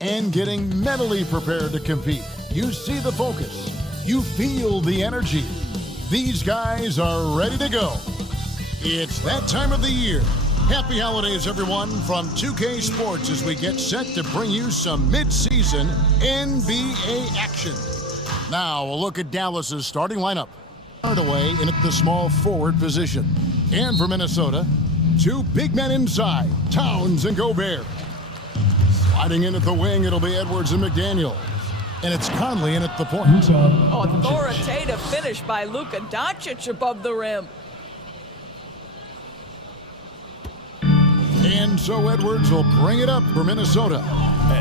and getting mentally prepared to compete. You see the focus. You feel the energy. These guys are ready to go. It's that time of the year. Happy holidays, everyone, from 2K Sports as we get set to bring you some mid-season NBA action. Now, a look at Dallas's starting lineup. Hardaway in at the small forward position. And for Minnesota, two big men inside, Towns and Gobert. Sliding in at the wing, it'll be Edwards and McDaniels. And it's Conley in at the point. Authoritative finish by Luka Doncic above the rim. And so Edwards will bring it up for Minnesota.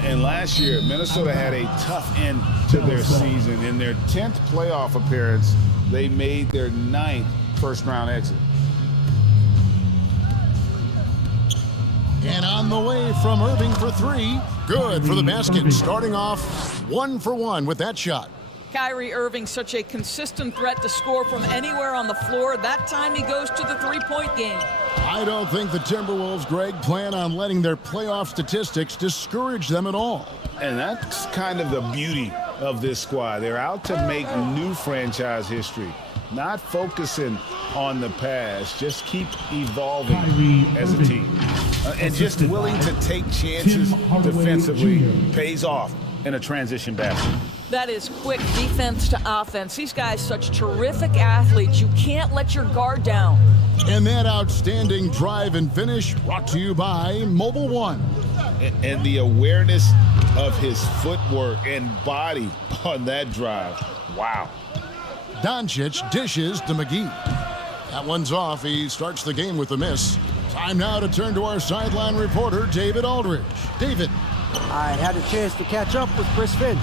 And last year, Minnesota had a tough end to their season. In their 10th playoff appearance, they made their 9th first-round exit. And on the way from Irving for three. Good for the basket, starting off 1 for 1 with that shot. Kyrie Irving, such a consistent threat to score from anywhere on the floor. That time he goes to the three-point game. I don't think the Timberwolves, Greg, plan on letting their playoff statistics discourage them at all. And that's kind of the beauty of this squad. They're out to make new franchise history, not focusing on the past, just keep evolving as a team. And just willing to take chances defensively pays off in a transition basket. That is quick defense to offense. These guys such terrific athletes. You can't let your guard down. And that outstanding drive and finish brought to you by Mobile One. And the awareness of his footwork and body on that drive. Wow. Doncic dishes to McGee. That one's off. He starts the game with a miss. Time now to turn to our sideline reporter, David Aldridge. David. I had a chance to catch up with Chris Finch.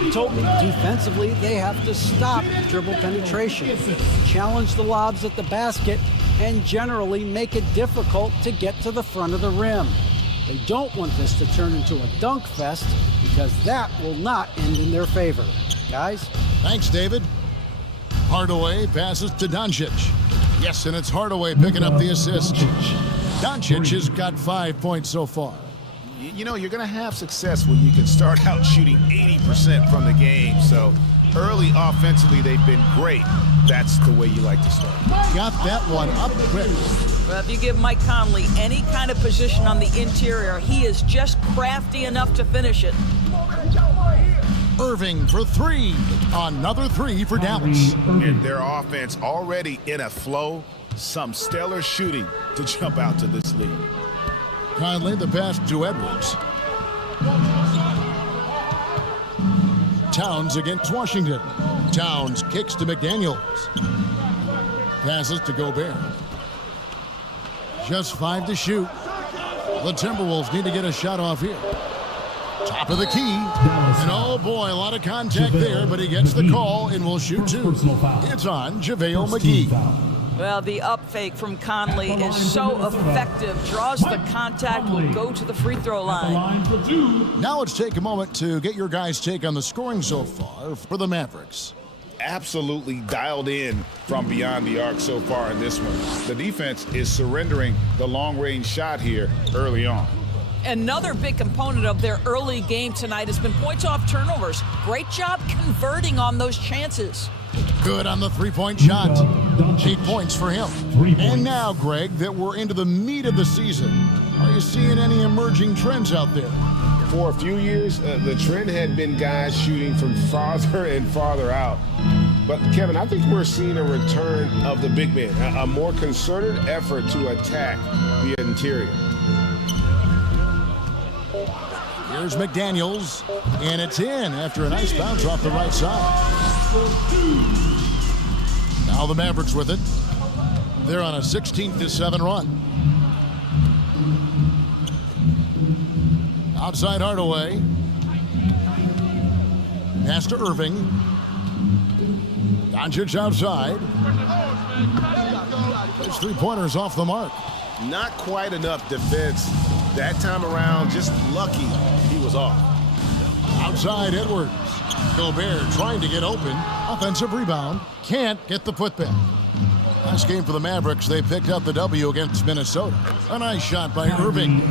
He told me defensively they have to stop dribble penetration, challenge the lobs at the basket, and generally make it difficult to get to the front of the rim. They don't want this to turn into a dunk fest because that will not end in their favor. Guys? Thanks, David. Hardaway passes to Doncic. Yes, and it's Hardaway picking up the assist. Doncic has got 5 points so far. You know, you're going to have success when you can start out shooting 80% from the game. So early offensively, they've been great. That's the way you like to start. Got that one up quick. Well, if you give Mike Conley any kind of position on the interior, he is just crafty enough to finish it. Irving for three. Another three for Dallas. And their offense already in a flow. Some stellar shooting to jump out to this lead. Conley, the pass to Edwards. Towns against Washington. Towns kicks to McDaniels. Passes to Gobert. Just 5 to shoot. The Timberwolves need to get a shot off here. Top of the key. And oh boy, a lot of contact there, but he gets the call and will shoot 2. It's on JaVale McGee. Well, the up fake from Conley is so effective. Draws the contact, will go to the free throw line. Now let's take a moment to get your guys' take on the scoring so far for the Mavericks. Absolutely dialed in from beyond the arc so far in this one. The defense is surrendering the long-range shot here early on. Another big component of their early game tonight has been points off turnovers. Great job converting on those chances. Good on the three-point shot. 8 points for him. And now, Greg, that we're into the meat of the season, are you seeing any emerging trends out there? For a few years, the trend had been guys shooting from farther and farther out. But, Kevin, I think we're seeing a return of the big man, a more concerted effort to attack the interior. Here's McDaniels, and it's in after a nice bounce off the right side. Now the Mavericks with it. They're on a 16-7 run. Outside Hardaway. Pass to Irving. Doncic outside. Those three-pointers off the mark. Not quite enough defense that time around. Just lucky he was off. Outside Edwards. Gobert trying to get open. Offensive rebound. Can't get the putback. Last game for the Mavericks, they picked up the W against Minnesota. A nice shot by Irving.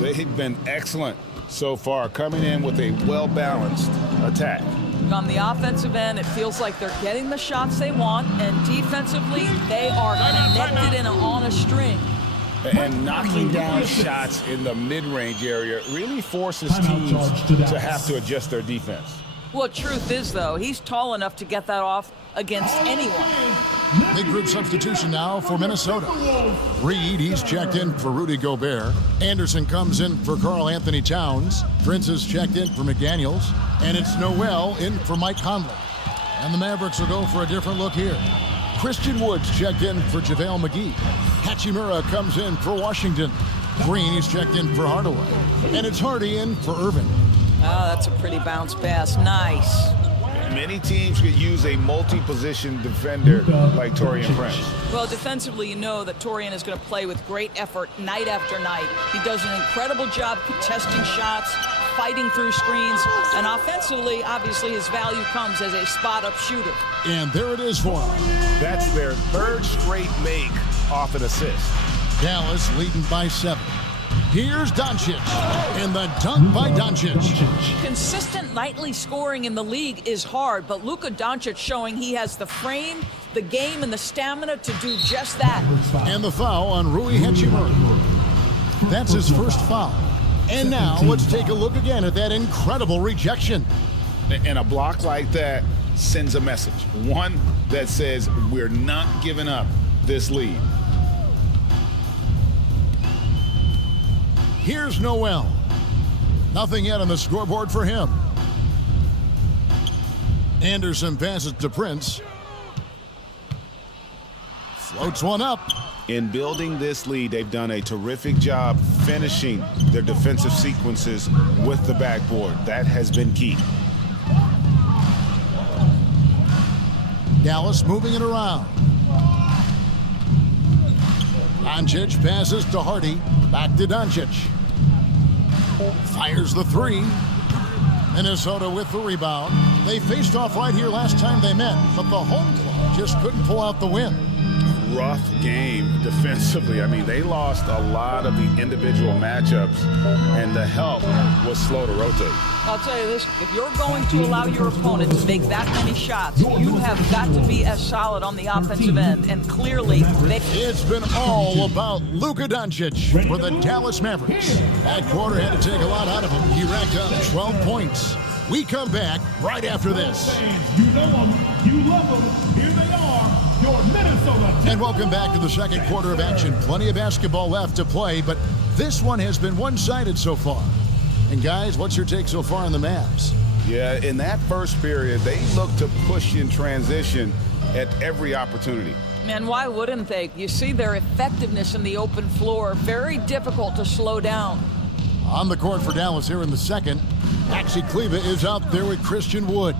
They've been excellent so far, coming in with a well-balanced attack. On the offensive end, it feels like they're getting the shots they want, and defensively, they are connected and on a string. And knocking down shots in the mid-range area really forces teams to have to adjust their defense. Well, truth is, though, he's tall enough to get that off against anyone. Big group substitution now for Minnesota. Reed, he's checked in for Rudy Gobert. Anderson comes in for Karl Anthony Towns. Prince is checked in for McDaniels. And it's Noel in for Mike Conley. And the Mavericks will go for a different look here. Christian Wood's checked in for JaVale McGee. Hachimura comes in for Washington. Green, he's checked in for Hardaway. And it's Hardy in for Irving. Oh, that's a pretty bounce pass. Nice. Many teams could use a multi-position defender like Taurean Prince. Well, defensively, you know that Taurean is going to play with great effort night after night. He does an incredible job contesting shots, fighting through screens, and offensively, obviously, his value comes as a spot-up shooter. And there it is for him. That's their third straight make off an assist. Dallas leading by 7. Here's Doncic, and the dunk by Doncic. Consistent nightly scoring in the league is hard, but Luka Doncic showing he has the frame, the game, and the stamina to do just that. And the foul on Rui Hachimura. That's his first foul. And now let's take a look again at that incredible rejection. And a block like that sends a message. One that says we're not giving up this lead. Here's Noel. Nothing yet on the scoreboard for him. Anderson passes to Prince. Floats one up. In building this lead, they've done a terrific job finishing their defensive sequences with the backboard. That has been key. Dallas moving it around. Doncic passes to Hardy. Back to Doncic. Fires the three. Minnesota with the rebound. They faced off right here last time they met, but the home club just couldn't pull out the win. Rough game defensively. I mean, they lost a lot of the individual matchups, and the help was slow to rotate. I'll tell you this, if you're going to allow your opponent to make that many shots, you have got to be as solid on the offensive end, and clearly It's been all about Luka Doncic for the Dallas Mavericks. That quarter had to take a lot out of him. He racked up 12 points. We come back right after this. You know them, you love them, here they are, your Minnesota. And welcome back to the second quarter of action. Plenty of basketball left to play, but this one has been one-sided so far. And guys, what's your take so far on the Mavs? Yeah, in that first period, they looked to push in transition at every opportunity. Man, why wouldn't they? You see their effectiveness in the open floor. Very difficult to slow down. On the court for Dallas here in the second, Maxi Kleba is out there with Christian Wood.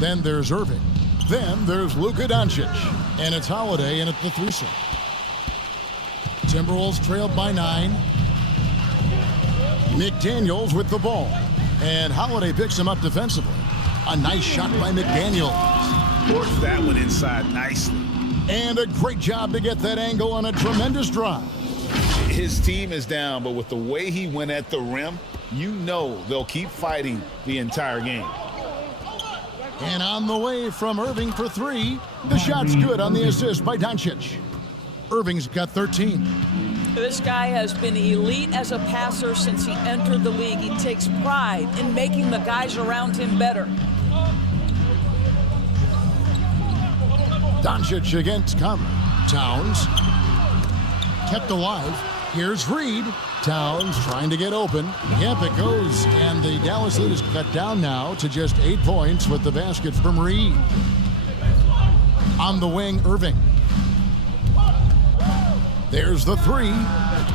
Then there's Irving. Then there's Luka Doncic. And it's Holiday in at the threesome. Timberwolves trailed by 9. McDaniels with the ball. And Holiday picks him up defensively. A nice shot by McDaniels. Works that one inside nicely. And a great job to get that angle on a tremendous drive. His team is down, but with the way he went at the rim, you know they'll keep fighting the entire game. And on the way from Irving for 3. The shot's good on the assist by Doncic. Irving's got 13. This guy has been elite as a passer since he entered the league. He takes pride in making the guys around him better. Doncic against Conley. Towns. Kept alive. Here's Reed. Towns trying to get open. Yep, it goes. And the Dallas lead is cut down now to just 8 points with the basket from Reed. On the wing, Irving. There's the 3.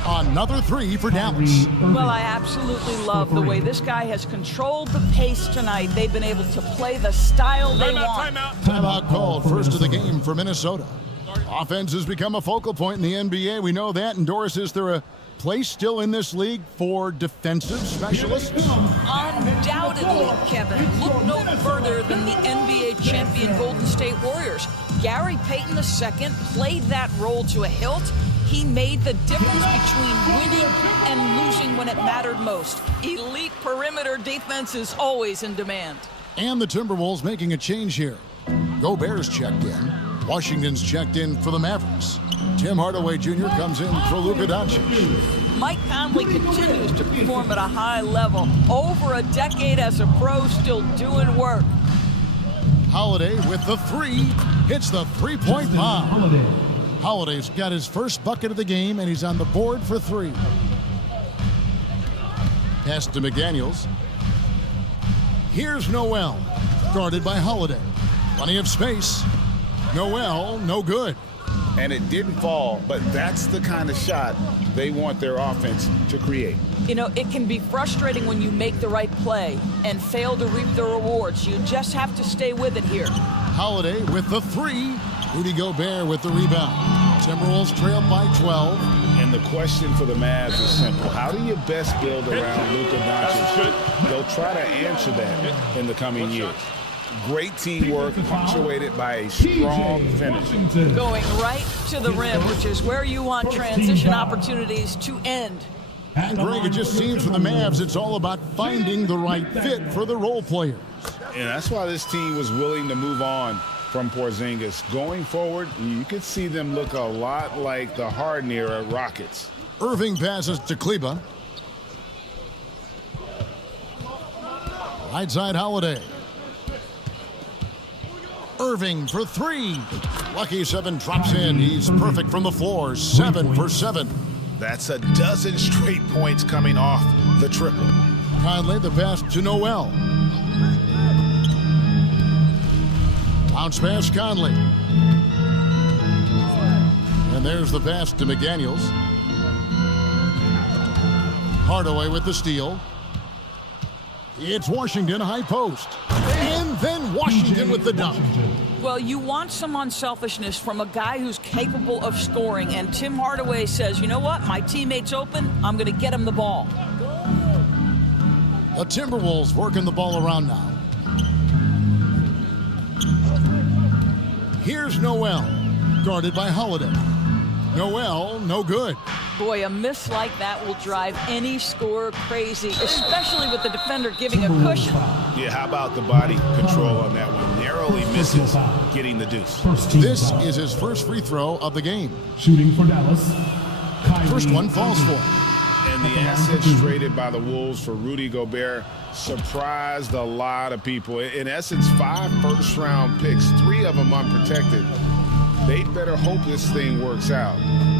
Another 3 for Dallas. Well, I absolutely love the way this guy has controlled the pace tonight. They've been able to play the style they want. Timeout called first of the game for Minnesota. Offense has become a focal point in the NBA. We know that. And Doris, is there a place still in this league for defensive specialists? Undoubtedly, Kevin. Look no further than the NBA champion Golden State Warriors. Gary Payton II played that role to a hilt. He made the difference between winning and losing when it mattered most. Elite perimeter defense is always in demand. And the Timberwolves making a change here. Gobert's checked in. Washington's checked in for the Mavericks. Tim Hardaway Jr. comes in for Luka Doncic. Mike Conley continues to perform at a high level. Over a decade as a pro, still doing work. Holiday with the three. Hits the three-point bomb. Holiday's got his first bucket of the game, and he's on the board for three. Pass to McDaniels. Here's Noel, guarded by Holiday. Plenty of space. Noel, no good. And it didn't fall, but that's the kind of shot they want their offense to create. You know, it can be frustrating when you make the right play and fail to reap the rewards. You just have to stay with it here. Holiday with the three. Rudy Gobert with the rebound. Timberwolves trail by 12. And the question for the Mavs is simple. How do you best build around Luka Doncic? They'll try to answer that in the coming years. Great teamwork punctuated by a strong finish. Going right to the rim, which is where you want transition opportunities to end. Greg, it just seems for the Mavs it's all about finding the right fit for the role players. And that's why this team was willing to move on from Porzingis. Going forward, you could see them look a lot like the Harden-era Rockets. Irving passes to Kleba. Right side Holiday. Irving for three. Lucky 7 drops in. He's perfect from the floor. 7 for 7. That's a dozen straight points coming off the triple. Conley the pass to Noel. Bounce pass Conley. And there's the pass to McDaniels. Hardaway with the steal. It's Washington high post. And then Washington with the dunk. Well, you want some unselfishness from a guy who's capable of scoring. And Tim Hardaway says, you know what? My teammate's open. I'm going to get him the ball. The Timberwolves working the ball around now. Here's Noel, guarded by Holiday. Noel, no good. Boy, a miss like that will drive any scorer crazy, especially with the defender giving a cushion. Yeah, how about the body control on that one? Narrowly misses getting the deuce. This is his first free throw of the game. Shooting for Dallas. First one falls for him. And the assets traded by the Wolves for Rudy Gobert surprised a lot of people. In essence, 5 first-round picks, 3 of them unprotected. They'd better hope this thing works out.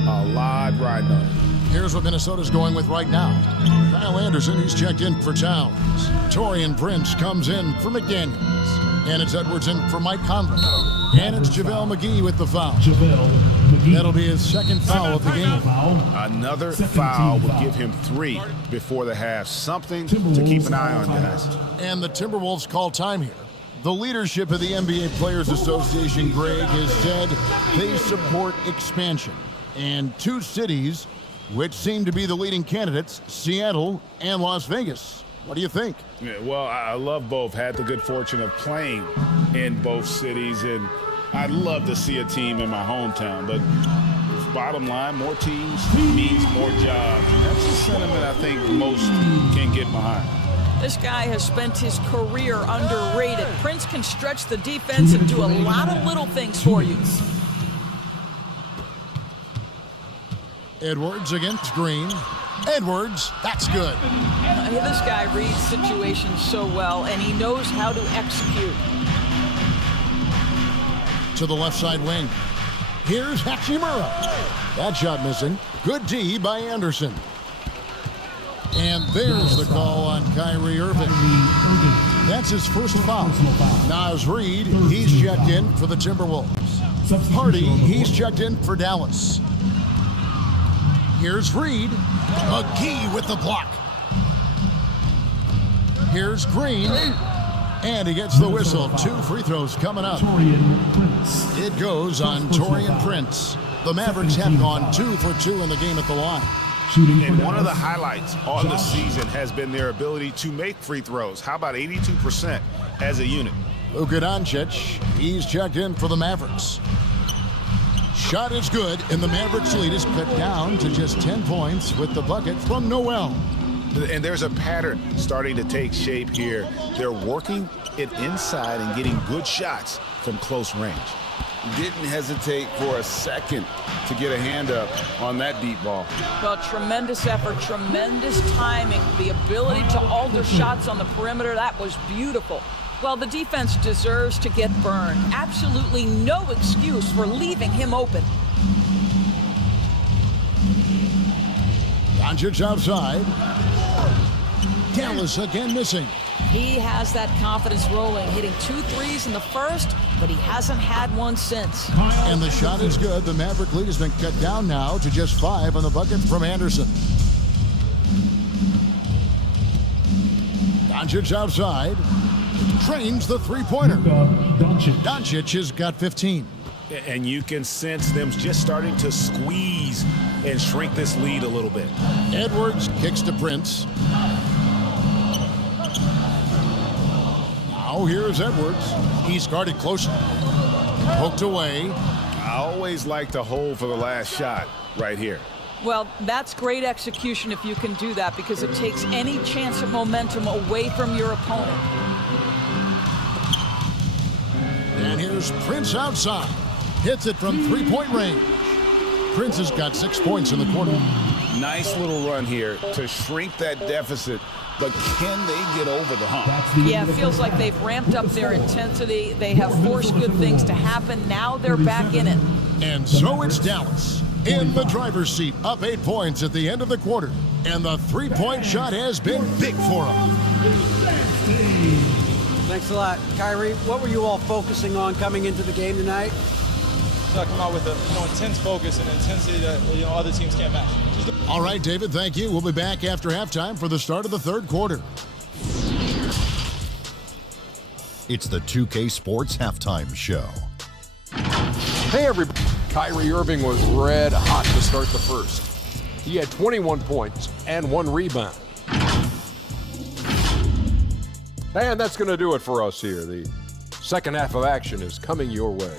A lot riding on it. Here's what Minnesota's going with right now. Kyle Anderson, he's checked in for Towns. Torian Prince comes in for McDaniels. And it's Edwards in for Mike Conley. And it's JaVale McGee with the foul. That'll be his second foul of the game. Another foul will give him 3 before the half. Something to keep an eye on, guys. And the Timberwolves call time here. The leadership of the NBA Players Association, Greg, has said they support expansion. And 2 cities, which seem to be the leading candidates, Seattle and Las Vegas. What do you think? Yeah, well, I love both. Had the good fortune of playing in both cities, and I'd love to see a team in my hometown. But bottom line, more teams means more jobs. And that's a sentiment I think most can get behind. This guy has spent his career underrated. Prince can stretch the defense and do a lot of little things for you. Edwards against Green. Edwards, that's good. This guy reads situations so well, and he knows how to execute. To the left side wing. Here's Hachimura. That shot missing. Good D by Anderson. And there's the call on Kyrie Irving. That's his first foul. Naz Reid, he's checked in for the Timberwolves. Hardy, he's checked in for Dallas. Here's Reid. McGee with the block. Here's Green. And he gets the whistle. 2 free throws coming up. It goes on Torian Prince. The Mavericks have gone 2 for 2 in the game at the line. And one of the highlights on the season has been their ability to make free throws. How about 82% as a unit? Luka Doncic, he's checked in for the Mavericks. Shot is good, and the Mavericks lead is cut down to just 10 points with the bucket from Noel. And there's a pattern starting to take shape here. They're working it inside and getting good shots from close range. Didn't hesitate for a second to get a hand up on that deep ball. Well, tremendous effort, tremendous timing, the ability to alter shots on the perimeter. That was beautiful. Well, the defense deserves to get burned. Absolutely no excuse for leaving him open. Doncic outside. Dallas again missing. He has that confidence rolling, hitting 2 threes in the first, but he hasn't had one since. And the shot is good. The Maverick lead has been cut down now to just 5 on the bucket from Anderson. Doncic outside. Trains the three-pointer. Doncic has got 15. And you can sense them just starting to squeeze and shrink this lead a little bit. Edwards kicks to Prince. Now here's Edwards. He's guarded closely. Poked away. I always like to hold for the last shot right here. Well, that's great execution if you can do that, because it takes any chance of momentum away from your opponent. And here's Prince outside. Hits it from three-point range. Prince has got 6 points in the quarter. Nice little run here to shrink that deficit, but can they get over the hump? Yeah, it feels like they've ramped up their intensity. They have forced good things to happen. Now they're back in it. And so it's Dallas in the driver's seat, up 8 points at the end of the quarter. And the three-point shot has been big for them. Thanks a lot. Kyrie, what were you all focusing on coming into the game tonight? Come out with a intense focus and intensity that other teams can't match. All right, David, thank you. We'll be back after halftime for the start of the third quarter. It's the 2K Sports Halftime Show. Hey, everybody. Kyrie Irving was red hot to start the first. He had 21 points and 1 rebound. And that's going to do it for us here. The second half of action is coming your way.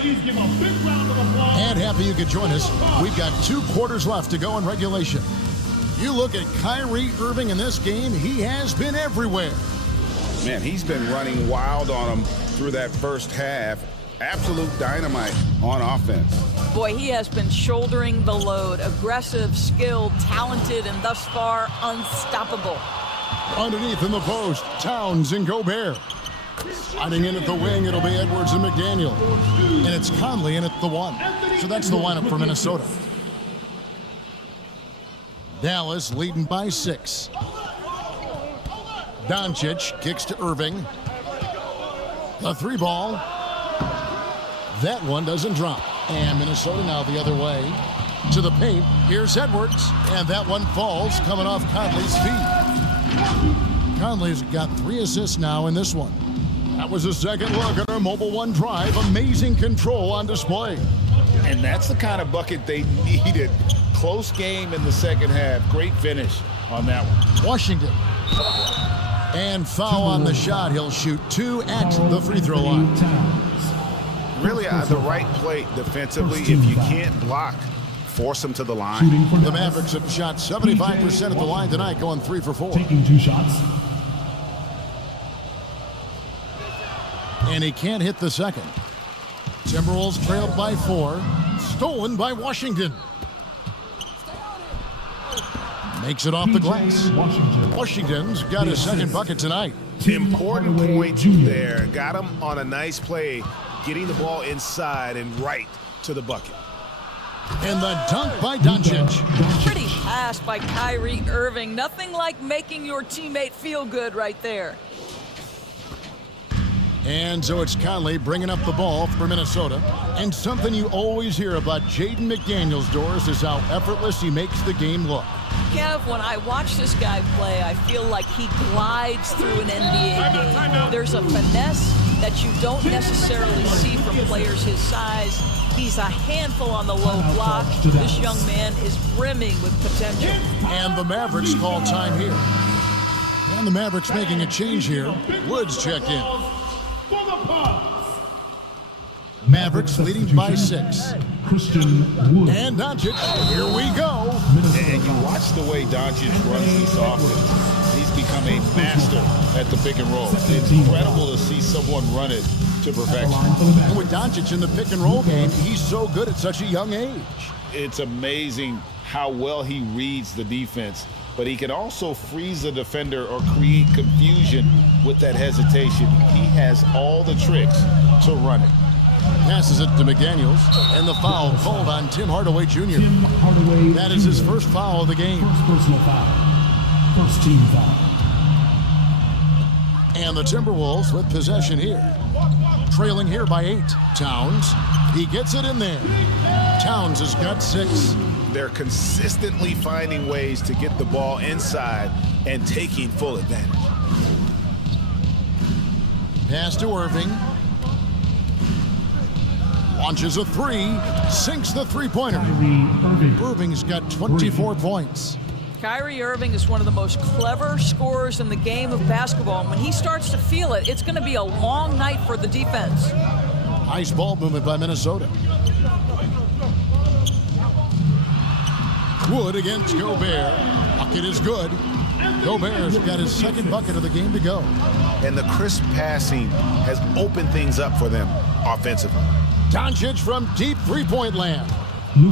Please give a big round of applause. And happy you could join us. We've got 2 quarters left to go in regulation. You look at Kyrie Irving in this game, he has been everywhere. Man, he's been running wild on them through that first half. Absolute dynamite on offense. Boy, he has been shouldering the load. Aggressive, skilled, talented, and thus far unstoppable. Underneath in the post, Towns and Gobert. Sliding in at the wing, it'll be Edwards and McDaniel. And it's Conley in at the 1. So that's the lineup for Minnesota. Dallas leading by 6. Doncic kicks to Irving. The 3 ball. That one doesn't drop. And Minnesota now the other way. To the paint. Here's Edwards. And that one falls coming off Conley's feet. Conley's got 3 assists now in this one. That was a second look at our Mobile One drive. Amazing control on display. And that's the kind of bucket they needed. Close game in the second half. Great finish on that one. Washington. And foul on the shot. He'll shoot 2 at the free throw line. Really the right play defensively. If you can't block, force them to the line. The Mavericks have shot 75% at the line tonight, going 3 for 4. Taking 2 shots. And he can't hit the second. Timberwolves trailed by 4. Stolen by Washington. Makes it off the glass. Washington's got a second bucket tonight. Important point there. Got him on a nice play, getting the ball inside and right to the bucket. And the dunk by Doncic. Pretty pass by Kyrie Irving. Nothing like making your teammate feel good right there. And so it's Conley bringing up the ball for Minnesota. And something you always hear about Jaden McDaniels, Doris, is how effortless he makes the game look. Kev, when I watch this guy play, I feel like he glides through an NBA game. There's a finesse that you don't necessarily see from players his size. He's a handful on the low block. This young man is brimming with potential. And the Mavericks call time here. And the Mavericks making a change here. Woods checked in. Mavericks leading by 6. And Doncic, here we go. And you watch the way Doncic runs this offense. He's become a master at the pick and roll. It's incredible to see someone run it to perfection. And with Doncic in the pick and roll game, he's so good at such a young age. It's amazing how well he reads the defense, but he can also freeze the defender or create confusion with that hesitation. He has all the tricks to run it. Passes it to McDaniels, and the foul called on Tim Hardaway Jr. That is his first foul of the game. First personal foul. First team foul. And the Timberwolves with possession here. Trailing here by 8. Towns, he gets it in there. Towns has got 6. They're consistently finding ways to get the ball inside and taking full advantage. Pass to Irving. Launches a 3, sinks the three-pointer. Irving's got 24 points. Kyrie Irving is one of the most clever scorers in the game of basketball. And when he starts to feel it, it's going to be a long night for the defense. Nice ball movement by Minnesota. Wood against Gobert. Bucket is good. Gobert's got his second bucket of the game to go. And the crisp passing has opened things up for them offensively. Doncic from deep three-point land.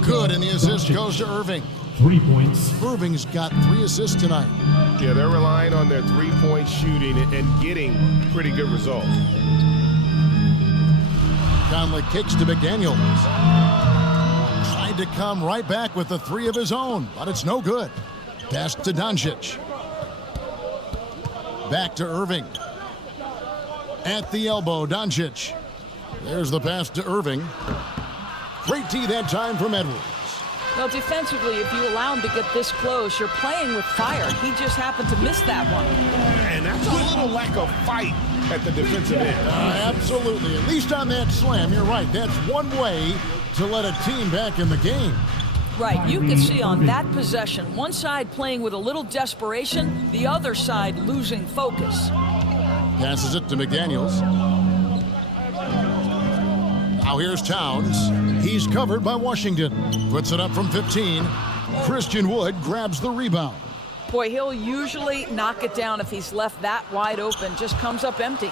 Good, and the assist goes to Irving. 3 points. Irving's got 3 assists tonight. Yeah, they're relying on their three-point shooting and getting pretty good results. Conley kicks to McDaniels. Tried to come right back with the 3 of his own, but it's no good. Pass to Doncic. Back to Irving. At the elbow, Doncic. There's the pass to Irving. Great D that time from Edwards. Well, defensively, if you allow him to get this close, you're playing with fire. He just happened to miss that one. And that's a little lack of fight at the defensive end. Absolutely. At least on that slam, you're right. That's one way to let a team back in the game. Right, you can see on that possession, one side playing with a little desperation, the other side losing focus. Passes it to McDaniels. Now here's Towns. He's covered by Washington. Puts it up from 15. Christian Wood grabs the rebound. Boy, he'll usually knock it down if he's left that wide open. Just comes up empty.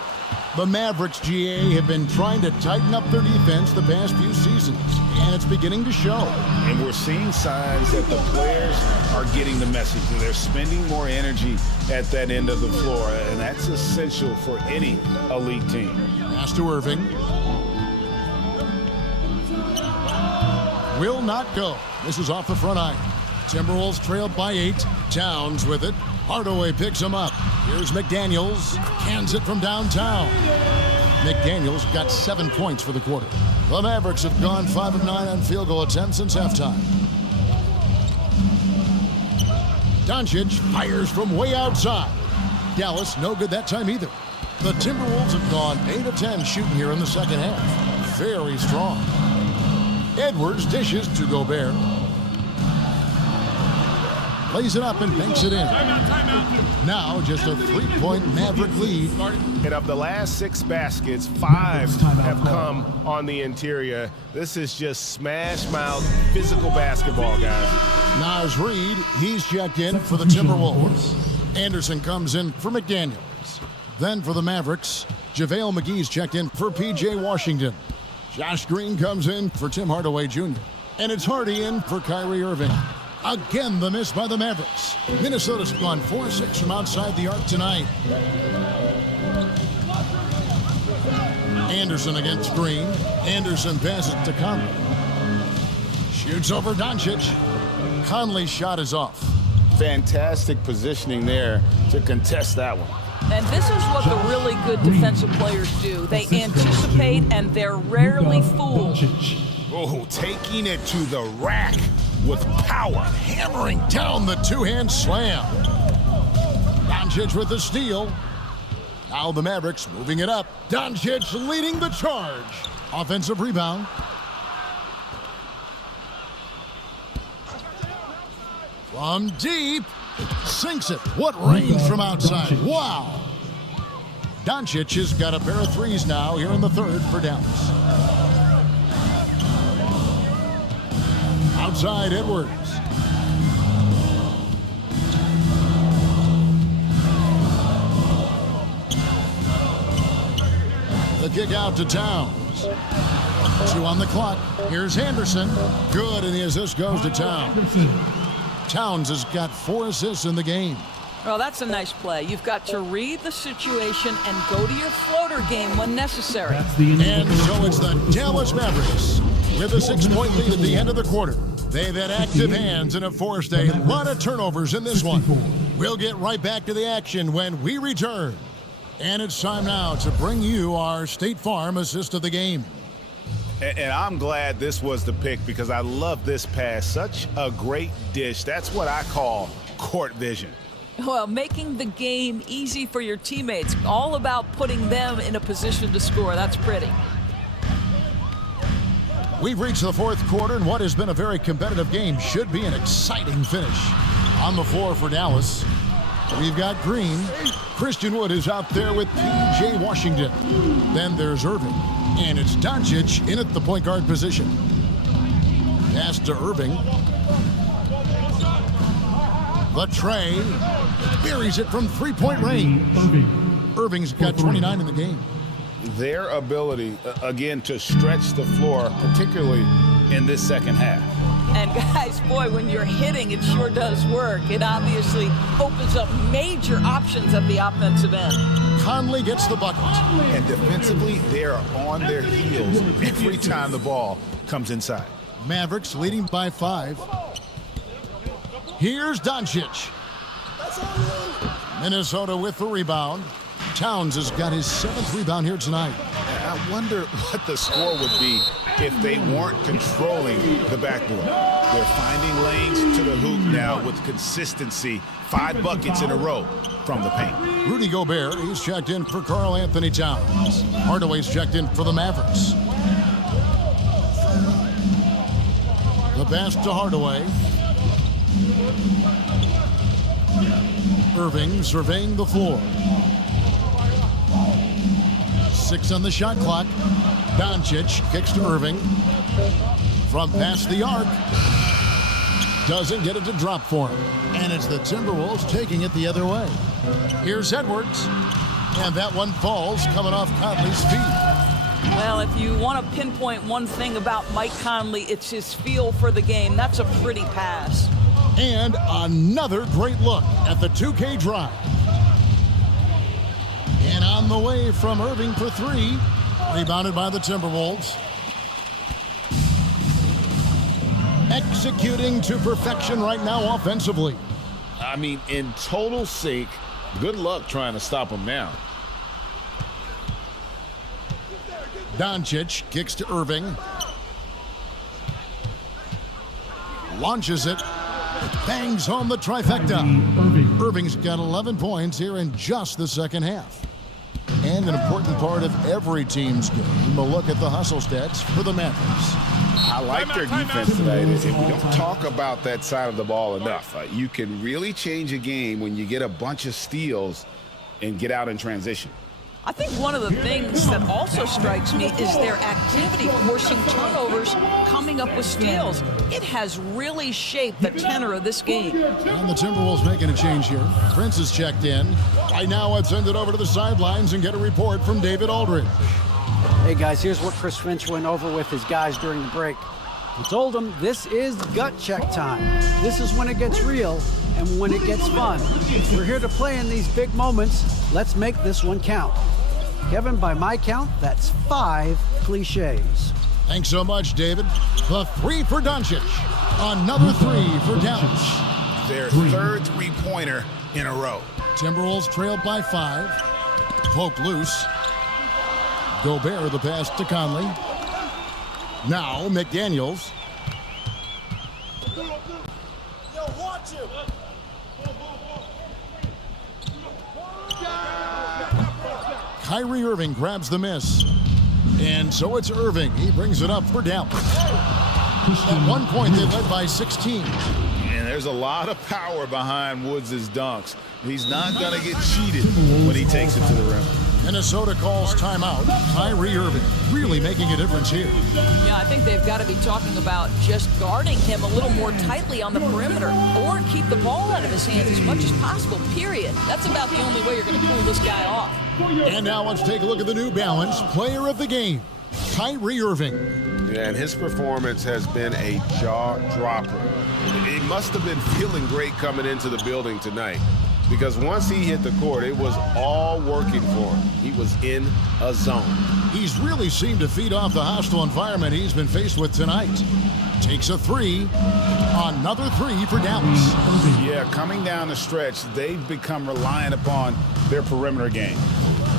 The Mavericks, GA, have been trying to tighten up their defense the past few seasons, and it's beginning to show. And we're seeing signs that the players are getting the message. They're spending more energy at that end of the floor, and that's essential for any elite team. Pass to Irving. Will not go. This is off the front iron. Timberwolves trailed by 8. Towns with it. Hardaway picks him up. Here's McDaniels. Cans it from downtown. McDaniels got 7 points for the quarter. The Mavericks have gone 5 of 9 on field goal attempts since halftime. Doncic fires from way outside. Dallas no good that time either. The Timberwolves have gone 8 of 10 shooting here in the second half. Very strong. Edwards dishes to Gobert. Plays it up and banks it in. Now just a 3-point Maverick lead. And of the last 6 baskets, 5 have come on the interior. This is just smash mouth physical basketball, guys. Naz Reid, he's checked in for the Timberwolves. Anderson comes in for McDaniels. Then for the Mavericks, JaVale McGee's checked in for P.J. Washington. Josh Green comes in for Tim Hardaway Jr. And it's Hardy in for Kyrie Irving. Again, the miss by the Mavericks. Minnesota's gone 4-6 from outside the arc tonight. Anderson against Green. Anderson passes to Conley. Shoots over Doncic. Conley's shot is off. Fantastic positioning there to contest that one. And this is what the really good defensive players do. They anticipate and they're rarely fooled. Oh, taking it to the rack with power. Hammering down the two-hand slam. Doncic with the steal. Now the Mavericks moving it up. Doncic leading the charge. Offensive rebound. From deep. Sinks it. What range from outside. Wow. Doncic has got a pair of threes now here in the third for Dallas. Outside Edwards. The kick out to Towns. 2 on the clock. Here's Henderson. Good, and the assist goes to Towns. Towns has got 4 assists in the game. Well, that's a nice play. You've got to read the situation and go to your floater game when necessary. And so it's the Dallas Mavericks with a 6-point lead at the end of the quarter. They've had active hands and have forced a lot of turnovers in this one. We'll get right back to the action when we return. And it's time now to bring you our State Farm assist of the game. And I'm glad this was the pick because I love this pass. Such a great dish. That's what I call court vision. Well, making the game easy for your teammates. All about putting them in a position to score. That's pretty. We've reached the fourth quarter, and what has been a very competitive game should be an exciting finish. On the floor for Dallas, we've got Green. Christian Wood is out there with P.J. Washington. Then there's Irving. And it's Doncic in at the point guard position. Pass to Irving. The tray. Buries it from three-point range. Irving's got 29 in the game. Their ability, again, to stretch the floor, particularly in this second half. And guys, boy, when you're hitting, it sure does work. It obviously opens up major options at the offensive end. Conley gets the bucket. And defensively, they are on their heels every time the ball comes inside. Mavericks leading by 5. Here's Doncic. Minnesota with the rebound. Towns has got his 7th rebound here tonight. I wonder what the score would be if they weren't controlling the backboard. They're finding lanes to the hoop now with consistency. 5 buckets in a row from the paint. Rudy Gobert, he's checked in for Karl Anthony Towns. Hardaway's checked in for the Mavericks. The pass to Hardaway. Irving surveying the floor. 6 on the shot clock. Doncic kicks to Irving. From past the arc. Doesn't get it to drop for him. And it's the Timberwolves taking it the other way. Here's Edwards. And that one falls coming off Conley's feet. Well, if you want to pinpoint one thing about Mike Conley, it's his feel for the game. That's a pretty pass. And another great look at the 2K drive. And on the way from Irving for 3. Rebounded by the Timberwolves. Executing to perfection right now offensively. I mean, in total sync. Good luck trying to stop him now. Doncic kicks to Irving. Launches it. Bangs home the trifecta. Irving's got 11 points here in just the second half. And an important part of every team's game, a look at the hustle stats for the Mavericks. I like their defense tonight. And we don't talk about that side of the ball enough. You can really change a game when you get a bunch of steals and get out in transition. I think one of the things that also strikes me is their activity forcing turnovers, coming up with steals. It has really shaped the tenor of this game. And the Timberwolves making a change here. Prince is checked in. Right now, let's send it over to the sidelines and get a report from David Aldridge. Hey guys, here's what Chris Finch went over with his guys during the break. He told them this is gut check time. This is when it gets real and when it gets fun. We're here to play in these big moments. Let's make this one count. Kevin, by my count, that's 5 cliches. Thanks so much, David. The 3 for Doncic. Another 3 for Dallas. Their 3rd three-pointer in a row. Timberwolves trailed by 5. Poke loose. Gobert the pass to Conley. Now McDaniels. Kyrie Irving grabs the miss. And so it's Irving. He brings it up for Dallas. At one point, they led by 16. And there's a lot of power behind Woods' dunks. He's not going to get cheated when he takes it to the rim. Minnesota calls timeout. Kyrie Irving really making a difference here. Yeah, I think they've got to be talking about just guarding him a little more tightly on the perimeter or keep the ball out of his hands as much as possible, period. That's about the only way you're going to pull this guy off. And now let's take a look at the New Balance player of the game, Kyrie Irving. Yeah, and his performance has been a jaw dropper. He must have been feeling great coming into the building tonight, because once he hit the court, it was all working for him. He was in a zone. He's really seemed to feed off the hostile environment he's been faced with tonight. Takes a three. Another three for Dallas. Yeah, coming down the stretch, they've become reliant upon their perimeter game.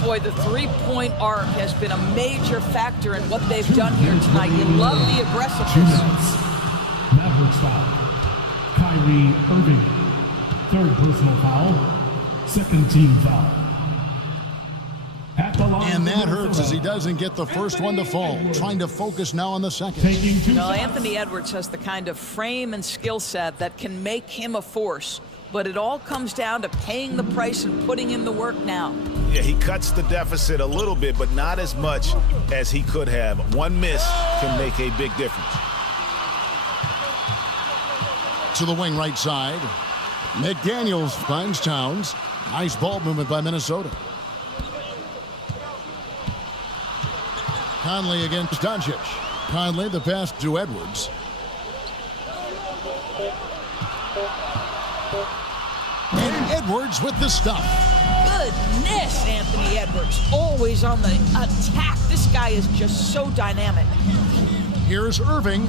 Boy, the three-point arc has been a major factor in what they've done here tonight. You love the aggressiveness. Mavericks foul. Kyrie Irving. Third personal foul. Second team foul. At the line. And that hurts as he doesn't get the first one to fall. Trying to focus now on the second. Taking two No, shots. Anthony Edwards has the kind of frame and skill set that can make him a force. But it all comes down to paying the price and putting in the work now. Yeah, he cuts the deficit a little bit, but not as much as he could have. One miss can make a big difference. To the wing right side. McDaniels finds Towns. Nice ball movement by Minnesota. Conley against Doncic. Conley the pass to Edwards. And Edwards with the stuff. Goodness, Anthony Edwards, always on the attack. This guy is just so dynamic. Here's Irving.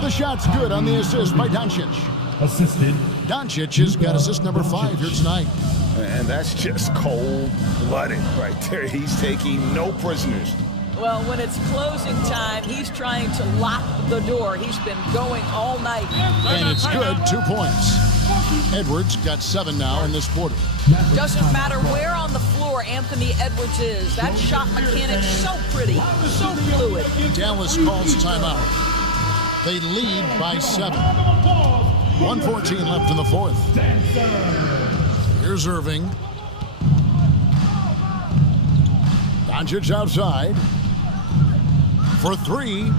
The shot's good on the assist by Doncic. Assisted. Doncic has got assist number 5 here tonight. And that's just cold-blooded right there. He's taking no prisoners. Well, when it's closing time, he's trying to lock the door. He's been going all night. And it's good, 2 points. Edwards got 7 now in this quarter. Doesn't matter where on the floor Anthony Edwards is. That shot mechanic so pretty, so fluid. Dallas calls timeout. They lead by 7. 1:14 left in the fourth. Here's Irving. Doncic outside. For 3.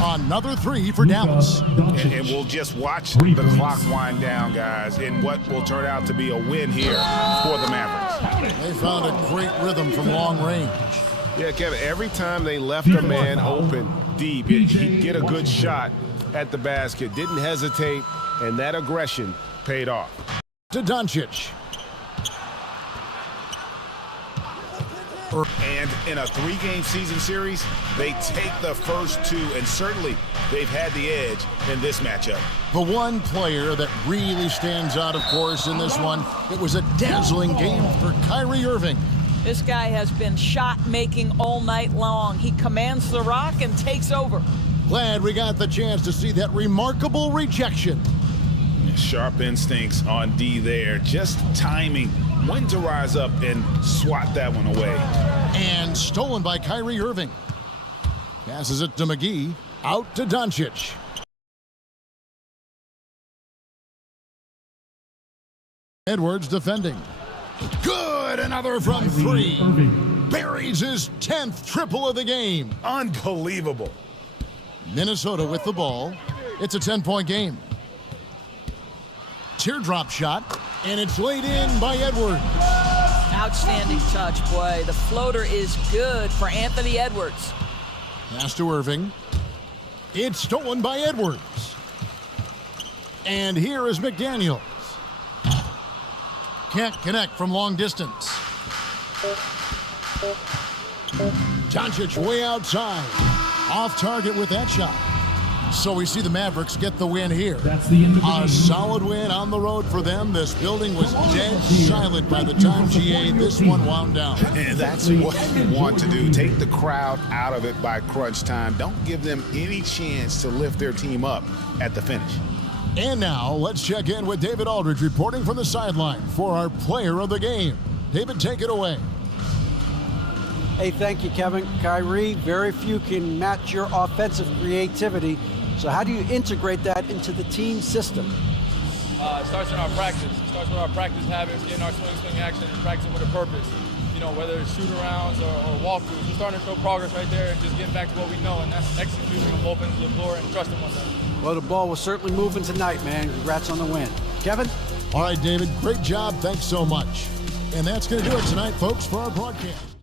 Another 3 for Dallas. And we'll just watch the clock wind down, guys, in what will turn out to be a win here for the Mavericks. They found a great rhythm from long range. Yeah, Kevin, every time they left a man open deep, he'd get a good shot at the basket. Didn't hesitate, and that aggression paid off. To Doncic. And in a 3-game season series, they take the first 2, and certainly they've had the edge in this matchup. The one player that really stands out, of course, in this one, it was a dazzling game for Kyrie Irving. This guy has been shot-making all night long. He commands the rock and takes over. Glad we got the chance to see that remarkable rejection. Sharp instincts on D there, just timing when to rise up and swat that one away. And stolen by Kyrie Irving. Passes it to McGee. Out to Doncic. Edwards defending. Good, another from 3. Buries his 10th triple of the game. Unbelievable. Minnesota with the ball. It's a 10-point game. Teardrop shot, and it's laid in by Edwards. Outstanding touch, boy. The floater is good for Anthony Edwards. Pass to Irving. It's stolen by Edwards. And here is McDaniels. Can't connect from long distance. Doncic way outside. Off target with that shot. So we see the Mavericks get the win here. That's the end of the game. A solid win on the road for them. This building was dead silent by the time GA this one wound down. And that's what you want to do. Take the crowd out of it by crunch time. Don't give them any chance to lift their team up at the finish. And now let's check in with David Aldridge reporting from the sideline for our player of the game. David, take it away. Hey, thank you, Kevin. Kyrie, very few can match your offensive creativity. So how do you integrate that into the team system? It starts in our practice. It starts with our practice habits, getting our swing action, and practicing with a purpose. You know, whether it's shoot-arounds or walkthroughs, we're starting to show progress right there and just getting back to what we know, and that's executing on both ends of the floor and trusting one another. Well, the ball was certainly moving tonight, man. Congrats on the win. Kevin? All right, David, great job. Thanks so much. And that's going to do it tonight, folks, for our broadcast.